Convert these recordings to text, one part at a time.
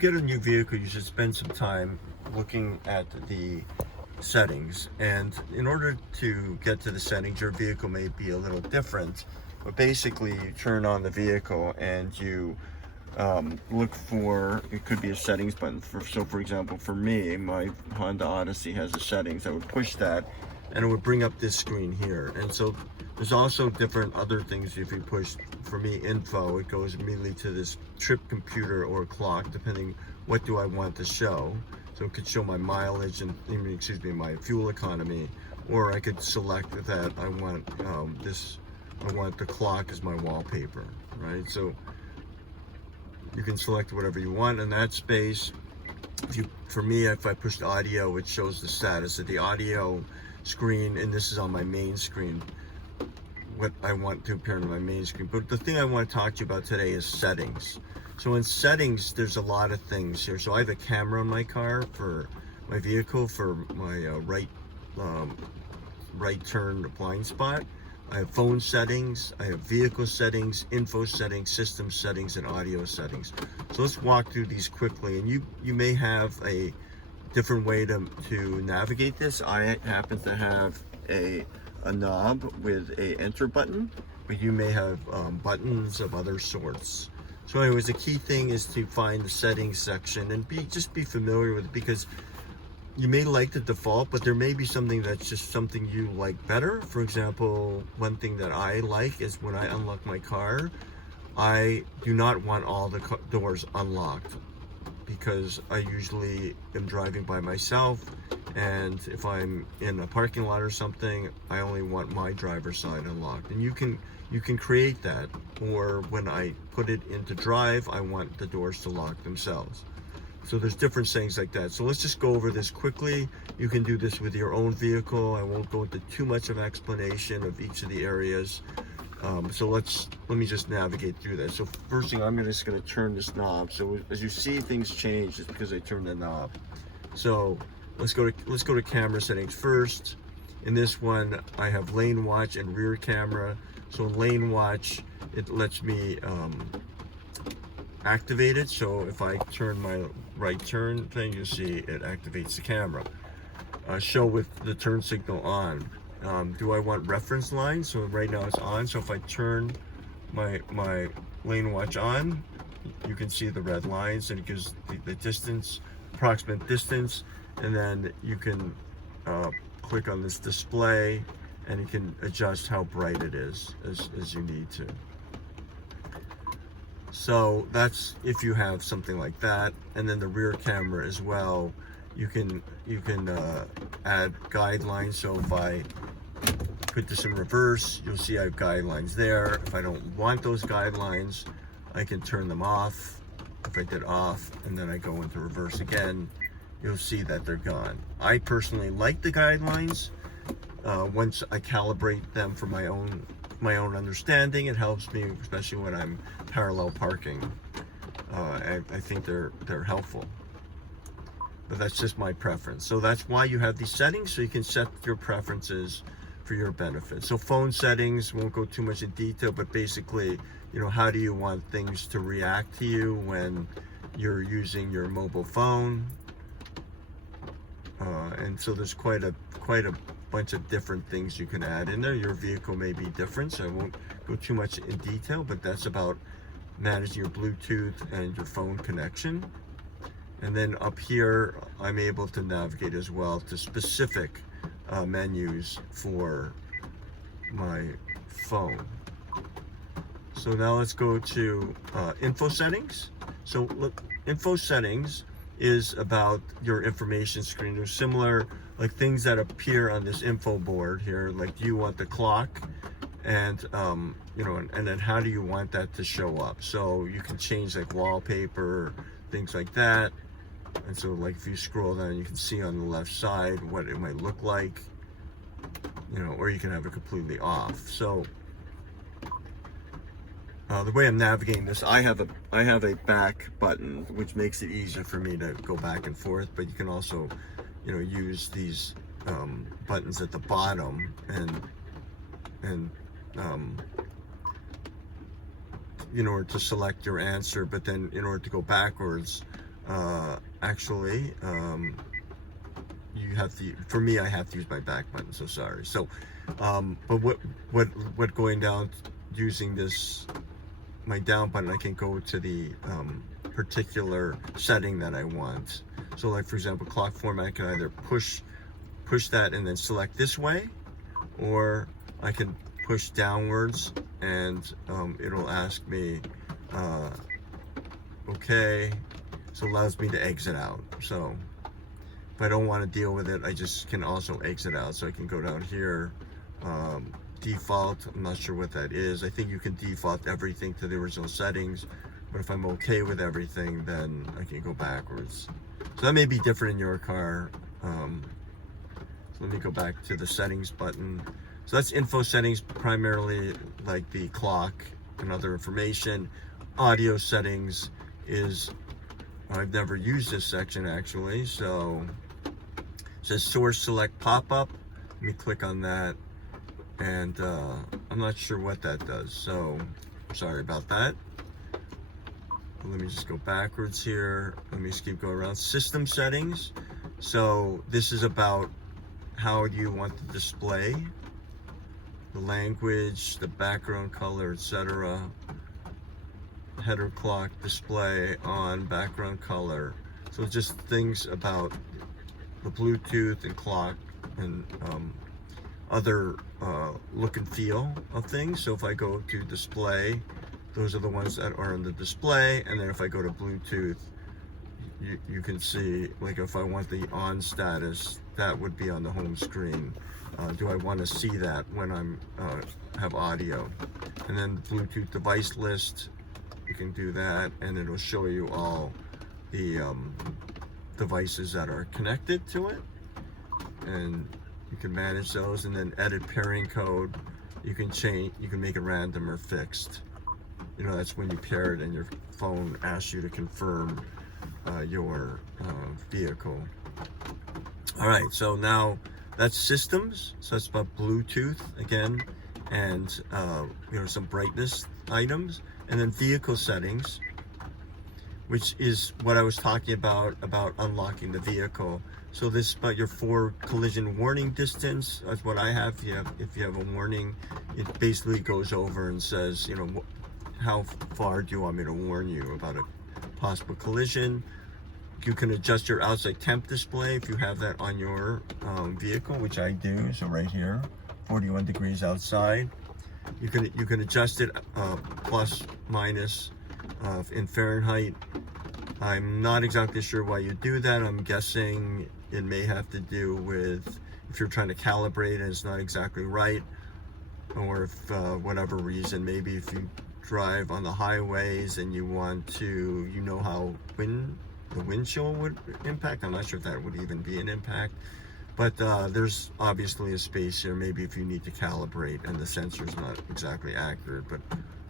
get a new vehicle, you should spend some time looking at the settings. And in order to get to the settings, your vehicle may be a little different. But basically, you turn on the vehicle and you look for, it could be a settings button. So for example, for me, my Honda Odyssey has a settings. I would push that and it would bring up this screen here. And so there's also different other things. If you push, for me, info, it goes immediately to this trip computer or clock, depending what do I want to show. So it could show my mileage and, excuse me, my fuel economy, or I could select that I want I want the clock as my wallpaper, right? So you can select whatever you want in that space. For me, if I push audio, it shows the status of the audio screen, and this is on my main screen, what I want to appear on my main screen. But the thing I want to talk to you about today is settings. So in settings, there's a lot of things here. So I have a camera in my car for my vehicle for my right turn blind spot. I have phone settings, I have vehicle settings, info settings, system settings, and audio settings. So let's walk through these quickly. And you may have a different way to navigate this. I happen to have a knob with a enter button, but you may have buttons of other sorts. So anyways, the key thing is to find the settings section and just be familiar with it, because you may like the default, but there may be something that's just something you like better. For example, one thing that I like is when I unlock my car, I do not want all the doors unlocked, because I usually am driving by myself, and if I'm in a parking lot or something, I only want my driver's side unlocked. And you can create that, or when I put it into drive, I want the doors to lock themselves. So there's different things like that. So let's just go over this quickly. You can do this with your own vehicle. I won't go into too much of explanation of each of the areas. So let me just navigate through that. So first thing, I'm just going to turn this knob. So as you see things change, it's because I turned the knob. So let's go to camera settings first. In this one, I have lane watch and rear camera. So in lane watch, it lets me activate it. So if I turn my right turn thing, you see it activates the camera. Show with the turn signal on. Do I want reference lines? So right now it's on. So if I turn my lane watch on, you can see the red lines, and it gives the distance, approximate distance, and then you can click on this display, and you can adjust how bright it is as you need to. So that's if you have something like that. And then the rear camera as well, you can add guidelines. So if I put this in reverse, you'll see I have guidelines there. If I don't want those guidelines, I can turn them off. If I did off and then I go into reverse again, you'll see that they're gone. I personally like the guidelines. Once I calibrate them for my own understanding, it helps me, especially when I'm parallel parking. I think they're helpful, but that's just my preference. So that's why you have these settings, so you can set your preferences for your benefit. So phone settings, won't go too much in detail, but basically, how do you want things to react to you when you're using your mobile phone? And so there's quite a bunch of different things you can add in there. Your vehicle may be different, so I won't go too much in detail, but that's about managing your Bluetooth and your phone connection. And then up here, I'm able to navigate as well to specific menus for my phone. So now let's go to info settings. So look, info settings is about your information screen. They're similar, like things that appear on this info board here, like you want the clock, and and then how do you want that to show up? So you can change like wallpaper, things like that. And so like if you scroll down, you can see on the left side what it might look like, or you can have it completely off. So the way I'm navigating this, I have a back button, which makes it easier for me to go back and forth, but you can also use these buttons at the bottom and in order to select your answer, but then in order to go backwards, actually, you have to, for me, I have to use my back button, so sorry. So, but what going down using this, my down button, I can go to the particular setting that I want. So like for example, clock format, I can either push that and then select this way, or I can push downwards and it'll ask me, okay, so it allows me to exit out. So if I don't want to deal with it, I just can also exit out. So I can go down here, default, I'm not sure what that is. I think you can default everything to the original settings, but if I'm okay with everything, then I can go backwards. So that may be different in your car. So let me go back to the settings button. So that's info settings, primarily like the clock and other information. Audio settings is, I've never used this section actually. So it says source select pop-up. Let me click on that. And I'm not sure what that does. So sorry about that. Let me just go backwards here. Let me just keep going around. System settings. So this is about how do you want the display, the language, the background color, etc. Header clock, display on, background color. So just things about the Bluetooth and clock and other look and feel of things. So if I go to display, those are the ones that are on the display. And then if I go to Bluetooth, you can see, like if I want the on status, that would be on the home screen. Do I want to see that when I'm have audio? And then the Bluetooth device list, you can do that, and it'll show you all the devices that are connected to it, and you can manage those. And then edit pairing code, you can change, you can make it random or fixed. You know, that's when you pair it and your phone asks you to confirm your vehicle. All right, so now that's systems. So that's about Bluetooth again, and some brightness items, and then vehicle settings, which is what I was talking about unlocking the vehicle. So this is about your forward collision warning distance. That's what I have. If you have a warning, it basically goes over and says, how far do you want me to warn you about a possible collision. You can adjust your outside temp display if you have that on your vehicle, which I do. So right here, 41 degrees outside. You can adjust it plus minus in Fahrenheit. I'm not exactly sure why you do that. I'm guessing it may have to do with if you're trying to calibrate and it's not exactly right, or if whatever reason, maybe if you drive on the highways and you want to, how the wind chill would impact. I'm not sure if that would even be an impact, but there's obviously a space here, maybe if you need to calibrate and the sensor's not exactly accurate, but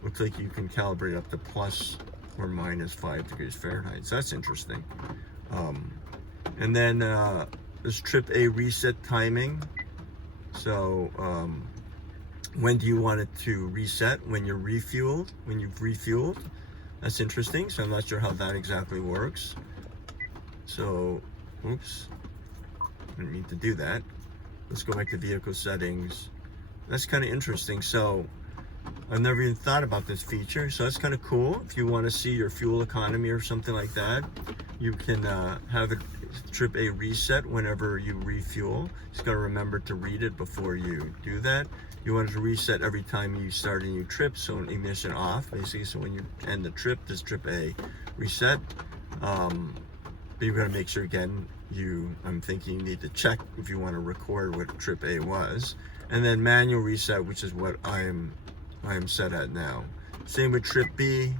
looks like you can calibrate up to plus or minus 5 degrees Fahrenheit. So that's interesting. And then there's trip A reset timing. So when do you want it to reset? When you're refueled, when you've refueled. That's interesting. So I'm not sure how that exactly works. So, oops, didn't mean to do that. Let's go back to vehicle settings. That's kind of interesting. So I've never even thought about this feature. So that's kind of cool. If you want to see your fuel economy or something like that, you can have it trip A reset whenever you refuel. Just got to remember to read it before you do that. You want it to reset every time you start a new trip, so an ignition off, basically. So when you end the trip, this trip A reset. But you've got to make sure, again, I'm thinking you need to check if you want to record what trip A was. And then manual reset, which is what I am set at now. Same with trip B,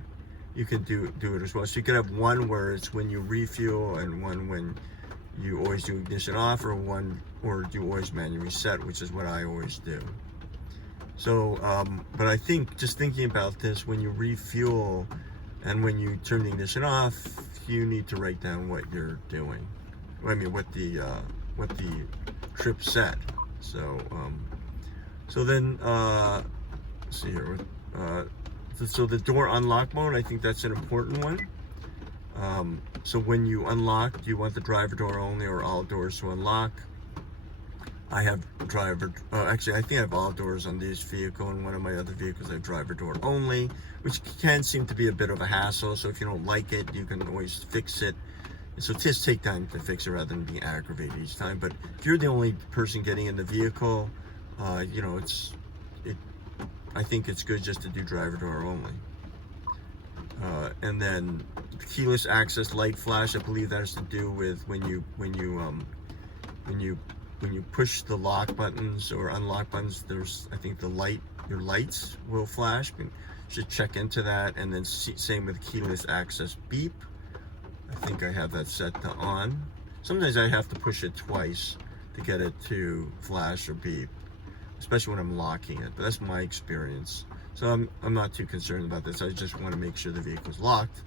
you can do it as well. So you could have one where it's when you refuel, and one when you always do ignition off, or you always manual reset, which is what I always do. So, but I think just thinking about this, when you refuel and when you turn the ignition off, you need to write down what you're doing. I mean, what the trip said. So, so then, let's see here. So the door unlock mode, I think that's an important one. So when you unlock, do you want the driver door only or all doors to unlock? I have driver, actually I think I have all doors on this vehicle, and one of my other vehicles I have driver door only, which can seem to be a bit of a hassle. So if you don't like it, you can always fix it. And so just take time to fix it rather than being aggravated each time. But if you're the only person getting in the vehicle, you know, I think it's good just to do driver door only. And then keyless access light flash, I believe that has to do with when you push the lock buttons or unlock buttons, there's, I think your lights will flash. You should check into that. And then same with keyless access beep. I think I have that set to on. Sometimes I have to push it twice to get it to flash or beep, especially when I'm locking it, but that's my experience. So I'm not too concerned about this. I just want to make sure the vehicle's locked.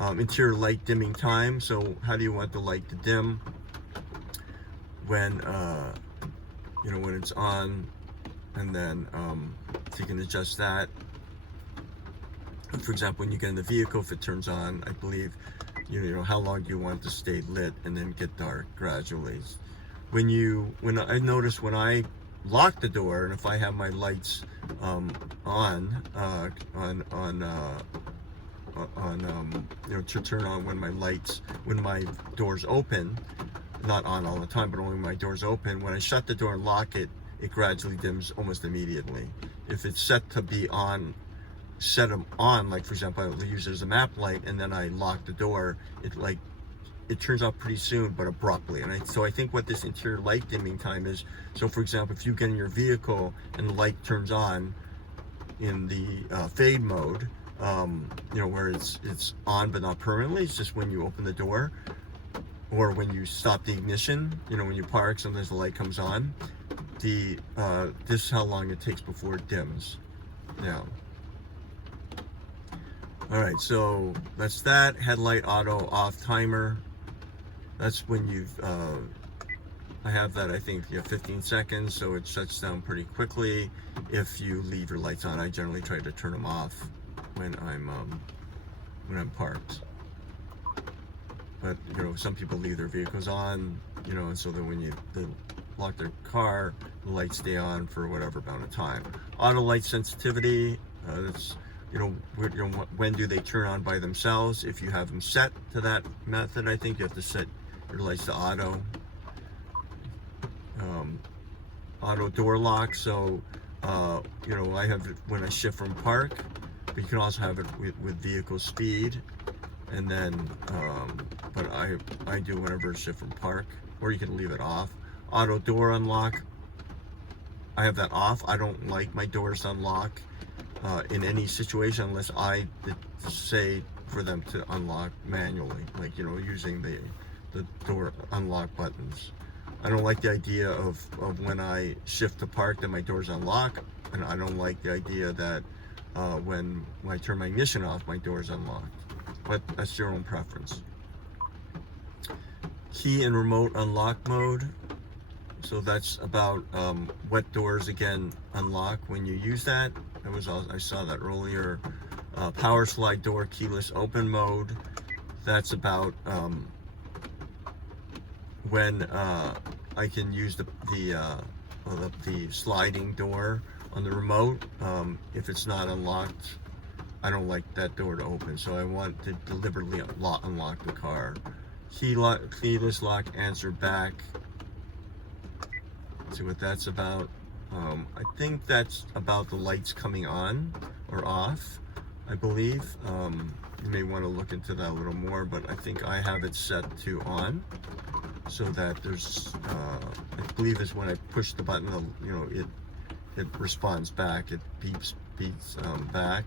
Interior light dimming time. So how do you want the light to dim? When you know, when it's on, and then so you can adjust that. For example, when you get in the vehicle, if it turns on, I believe, you know, how long do you want it to stay lit and then get dark gradually. When I notice when I lock the door, and if I have my lights on you know, to turn on when my doors open, not on all the time, but only when my doors open. When I shut the door and lock it, it gradually dims almost immediately. If it's set to be on, set them on, like for example, I use it as a map light, and then I lock the door, it turns off pretty soon, but abruptly. And so I think what this interior light dimming time is, so for example, if you get in your vehicle and the light turns on in the fade mode, you know, where it's on but not permanently, it's just when you open the door, or when you stop the ignition, you know, when you park, sometimes the light comes on. This is how long it takes before it dims. Now, all right, so that's that. Headlight auto off timer. That's when I have that, I think, 15 seconds, so it shuts down pretty quickly. If you leave your lights on, I generally try to turn them off when I'm parked. But, you know, some people leave their vehicles on, you know, and so that when they lock their car, the lights stay on for whatever amount of time. Auto light sensitivity, that's, you know, when do they turn on by themselves? If you have them set to that method, I think you have to set your lights to auto. Auto door lock, so, you know, I have it when I shift from park, but you can also have it with vehicle speed. And then, but I do whenever shift from park, or you can leave it off. Auto door unlock, I have that off. I don't like my doors to unlock in any situation unless I say for them to unlock manually, like, you know, using the door unlock buttons. I don't like the idea of when I shift to park that my doors unlock, and I don't like the idea that when I turn my ignition off, my doors unlocked. But that's your own preference. Key and remote unlock mode. So that's about what doors again unlock when you use that. I saw that earlier. Power slide door keyless open mode. That's about when I can use the sliding door on the remote. If it's not unlocked, I don't like that door to open, so I want to deliberately unlock the car. Keyless lock answer back. Let's see what that's about. I think that's about the lights coming on or off, I believe. You may want to look into that a little more, but I think I have it set to on, so that there's, I believe is when I push the button, you know, it responds back, it beeps back.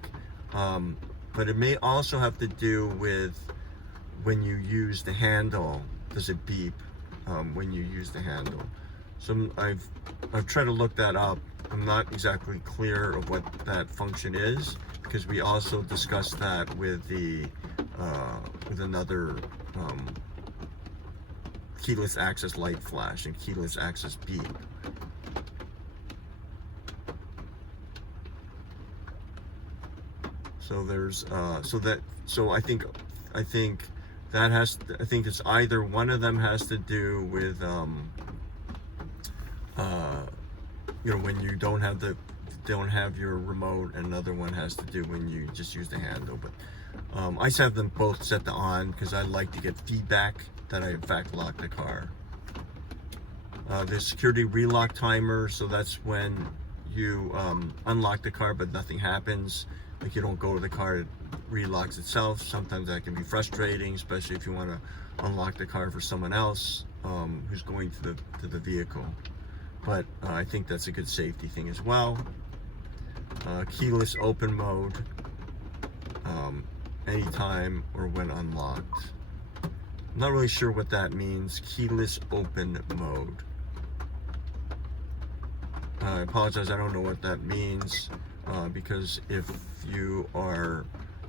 But it may also have to do with when you use the handle, does it beep when you use the handle? So I've tried to look that up. I'm not exactly clear of what that function is, because we also discussed that with with another keyless access light flash and keyless access beep. So there's so I think That has, I think it's either one of them has to do with, when you don't have your remote, and another one has to do when you just use the handle. But I just have them both set to on because I like to get feedback that I in fact locked the car. The security relock timer, so that's when you unlock the car but nothing happens. Like you don't go to the car, it relocks itself. Sometimes that can be frustrating, especially if you want to unlock the car for someone else who's going to the vehicle. But I think that's a good safety thing as well. Keyless open mode, anytime or when unlocked. I'm not really sure what that means. Keyless open mode. I apologize, I don't know what that means, because if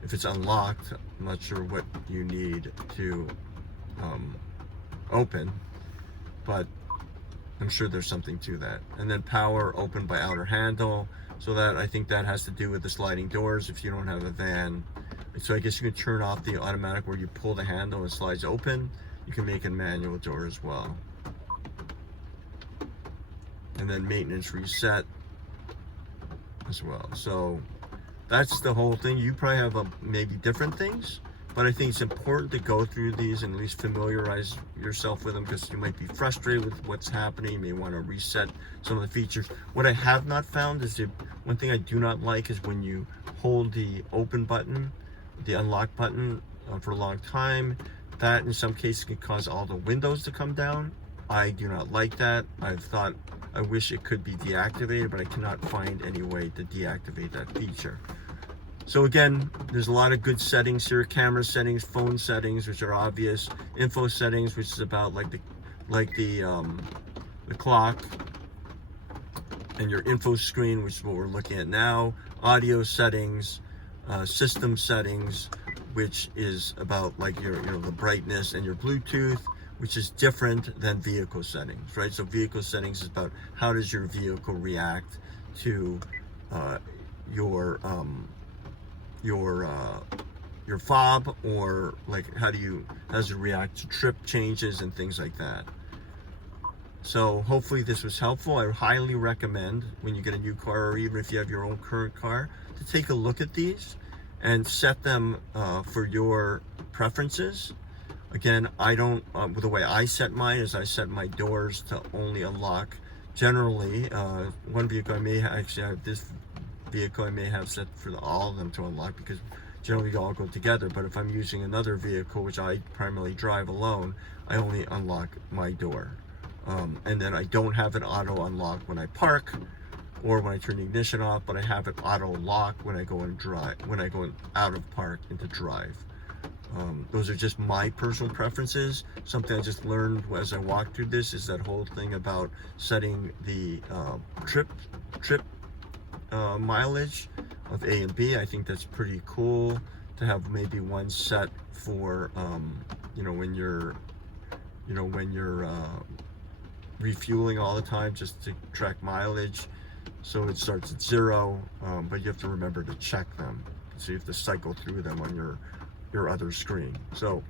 it's unlocked, I'm not sure what you need to open, but I'm sure there's something to that. And then power open by outer handle, so that I think that has to do with the sliding doors if you don't have a van. So I guess you can turn off the automatic where you pull the handle and it slides open. You can make a manual door as well. And then maintenance reset as well. So that's the whole thing. You probably have maybe different things, but I think it's important to go through these and at least familiarize yourself with them, because you might be frustrated with what's happening. You may want to reset some of the features. What I have not found is one thing I do not like is when you hold the open button, the unlock button for a long time. That in some cases can cause all the windows to come down. I do not like that. I wish it could be deactivated, but I cannot find any way to deactivate that feature. So again, there's a lot of good settings here: camera settings, phone settings, which are obvious, info settings, which is about like the clock, and your info screen, which is what we're looking at now, audio settings, system settings, which is about like the brightness, and your Bluetooth, which is different than vehicle settings, right? So vehicle settings is about how does your vehicle react to your fob, or like how does it react to trip changes and things like that. So hopefully this was helpful. I highly recommend when you get a new car, or even if you have your own current car, to take a look at these and set them for your preferences. Again, the way I set mine is I set my doors to only unlock. Generally, one vehicle I may actually have this vehicle I may have set for all of them to unlock, because generally they all go together. But if I'm using another vehicle, which I primarily drive alone, I only unlock my door. And then I don't have an auto unlock when I park or when I turn the ignition off, but I have it auto lock when I go out of park into drive. Those are just my personal preferences. Something I just learned as I walked through this is that whole thing about setting the trip mileage of A and B. I think that's pretty cool to have maybe one set for when you're refueling all the time, just to track mileage. So it starts at 0, but you have to remember to check them. So you have to cycle through them on your other screen. So